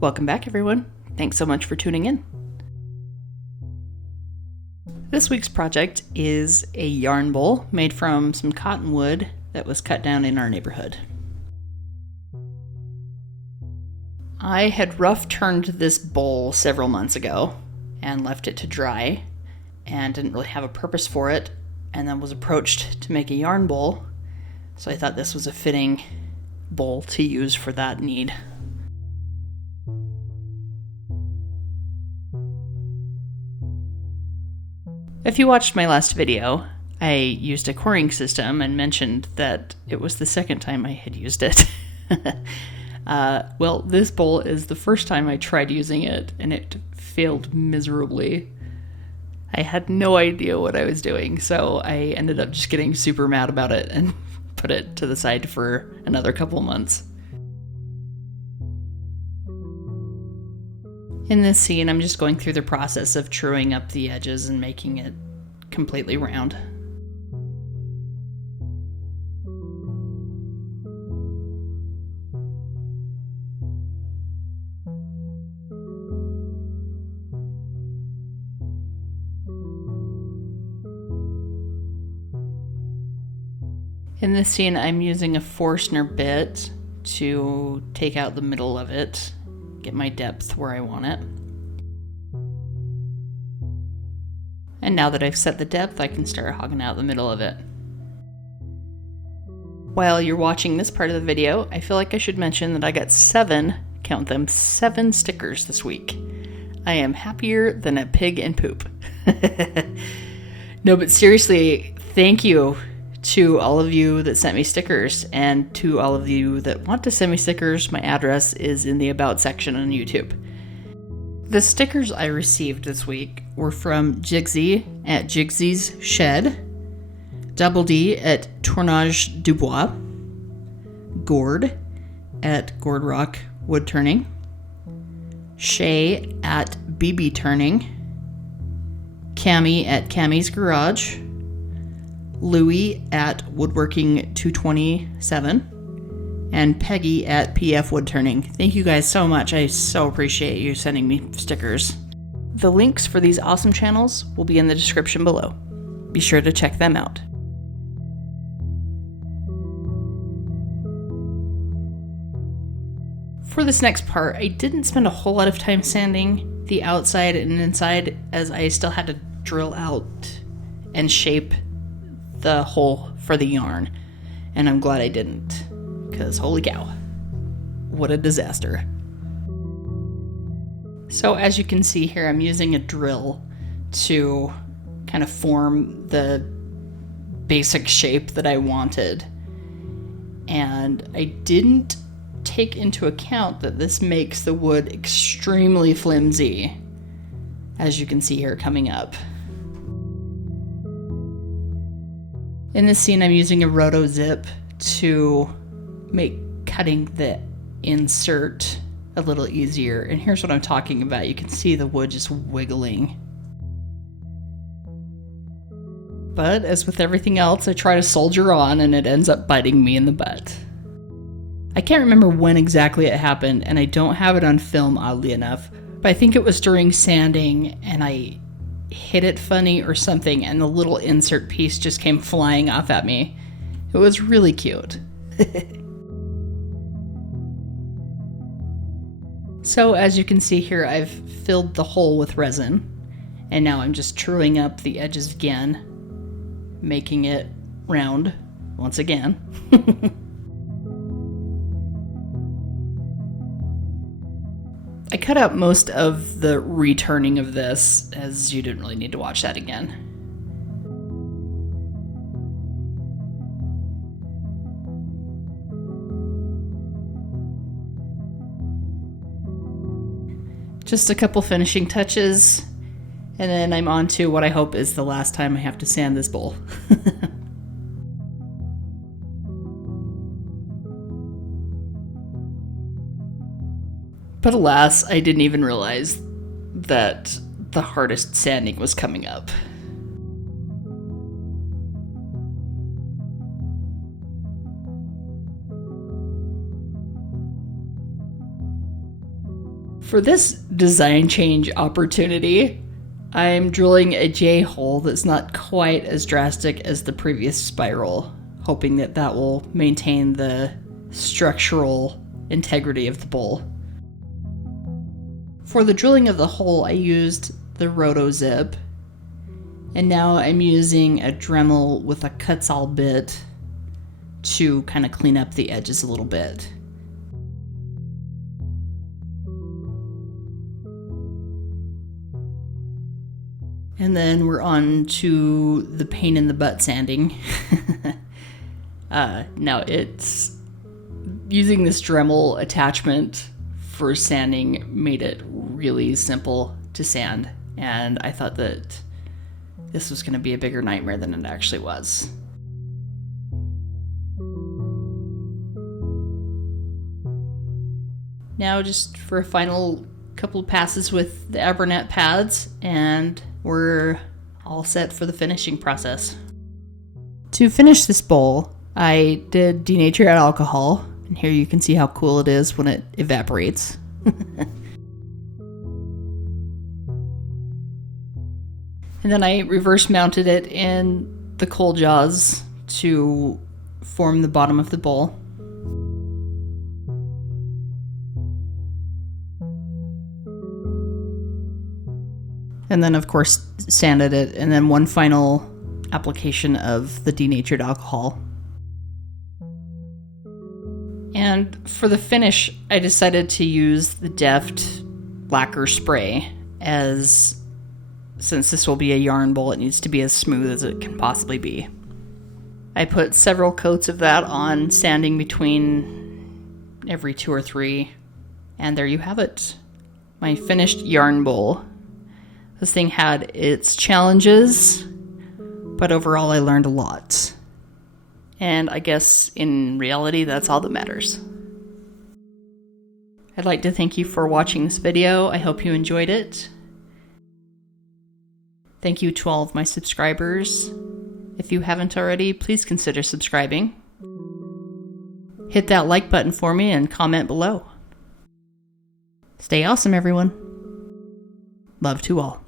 Welcome back, everyone. Thanks so much for tuning in. This week's project is a yarn bowl made from some cottonwood that was cut down in our neighborhood. I had rough turned this bowl several months ago and left it to dry and didn't really have a purpose for it, and then was approached to make a yarn bowl, so I thought this was a fitting bowl to use for that need. If you watched my last video, I used a coring system and mentioned that it was the second time I had used it. Well, this bowl is the first time I tried using it, and it failed miserably. I had no idea what I was doing, so I ended up just getting super mad about it and put it to the side for another couple months. In this scene, I'm just going through the process of truing up the edges and making it completely round. In this scene, I'm using a Forstner bit to take out the middle of it, get my depth where I want it. And now that I've set the depth, I can start hogging out the middle of it. While you're watching this part of the video, I feel like I should mention that I got 7 stickers this week. I am happier than a pig in poop. No, but seriously, thank you to all of you that sent me stickers, and to all of you that want to send me stickers. My address is in the About section on YouTube. The stickers I received this week were from Jiggsy at Jiggsy's Shed, Double D at Tournage Dubois, Gord at Gord Rock Woodturning, Shay at BB Turning, Cammie at Cammie's Garage, Louie at Woodworking 227, and Peggy at PF Woodturning. Thank you guys so much. I so appreciate you sending me stickers. The links for these awesome channels will be in the description below. Be sure to check them out. For this next part, I didn't spend a whole lot of time sanding the outside and inside, as I still had to drill out and shape the hole for the yarn, and I'm glad I didn't, because holy cow, what a disaster. So as you can see here, I'm using a drill to kind of form the basic shape that I wanted, and I didn't take into account that this makes the wood extremely flimsy, as you can see here coming up. In this scene, I'm using a roto zip to make cutting the insert a little easier. And here's what I'm talking about. You can see the wood just wiggling. But as with everything else, I try to soldier on and it ends up biting me in the butt. I can't remember when exactly it happened, and I don't have it on film, oddly enough, but I think it was during sanding and I hit it funny or something, and the little insert piece just came flying off at me. It was really cute. So as you can see here, I've filled the hole with resin, and now I'm just truing up the edges again, making it round once again. I cut out most of the returning of this, as you didn't really need to watch that again. Just a couple finishing touches, and then I'm on to what I hope is the last time I have to sand this bowl. But alas, I didn't even realize that the hardest sanding was coming up. For this design change opportunity, I'm drilling a J-hole that's not quite as drastic as the previous spiral, hoping that that will maintain the structural integrity of the bowl. For the drilling of the hole, I used the Roto Zip, and now I'm using a Dremel with a Kutzall bit to kind of clean up the edges a little bit. And then we're on to the pain in the butt sanding. Now it's using this Dremel attachment for sanding made it really simple to sand, and I thought that this was going to be a bigger nightmare than it actually was. Now just for a final couple of passes with the Abranet pads, and we're all set for the finishing process. To finish this bowl, I did Denatured Alcohol, and here you can see how cool it is when it evaporates. And then I reverse mounted it in the coal jaws to form the bottom of the bowl. And then, of course, sanded it, and then one final application of the Denatured Alcohol. And for the finish, I decided to use the Deft lacquer spray, since this will be a yarn bowl, it needs to be as smooth as it can possibly be. I put several coats of that on, sanding between every 2 or 3, and there you have it. My finished yarn bowl. This thing had its challenges, but overall I learned a lot. And I guess in reality, that's all that matters. I'd like to thank you for watching this video. I hope you enjoyed it. Thank you to all of my subscribers. If you haven't already, please consider subscribing. Hit that like button for me and comment below. Stay awesome, everyone. Love to all.